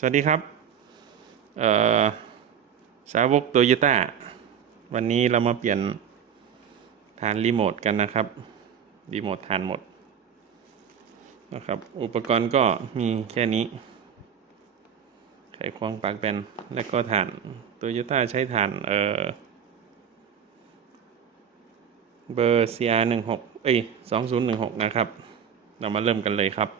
สวัสดีครับเอ่อสาวกโตโยต้าวันนี้เรามาเปลี่ยนฐานรีโมทกันนะครับรีโมทฐานหมดนะครับ อุปกรณ์ก็มีแค่นี้ ไขควงปากแบนและก็ฐานโตโยต้าใช้ฐานเออเบอร์ CR หนึ่งหกเอ้ยสองศูนย์หนึ่งหกนะครับ เรามาเริ่มกันเลยครับ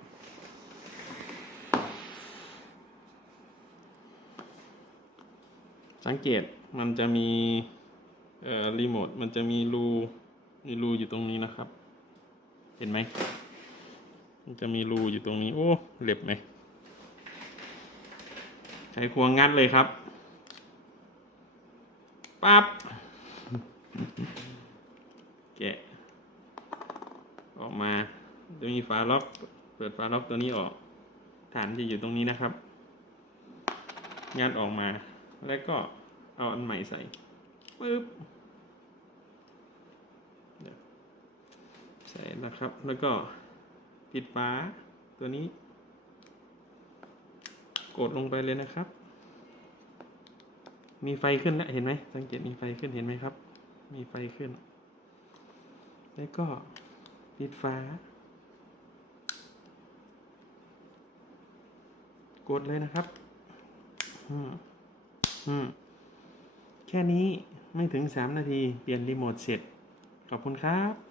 สังเกตมันจะมีเอ่อรีโมทมันจะมีรูมีรูอยู่ตรงนี้นะครับ เห็นไหมมันจะมีรูอยู่ตรงนี้ โอ้เล็บไหมใช้ควงงัดเลยครับปั๊บแกะออกมาจะมีฝาล็อก เปิดฝาล็อกตัวนี้ออก ฐานจะอยู่ตรงนี้นะครับ งัดออกมา แล้วก็เอาอันใหม่ใส่ปึ๊บใส่นะครับ แล้วก็ปิดฝาตัวนี้ กดลงไปเลยนะครับ มีไฟขึ้นแล้วเห็นไหมสังเกตมีไฟขึ้นเห็นไหมครับ มีไฟขึ้น แล้วก็ปิดฝากดเลยนะครับ อืม อืม แค่นี้ไม่ถึงสามนาที เปลี่ยนรีโมทเสร็จ ขอบคุณครับ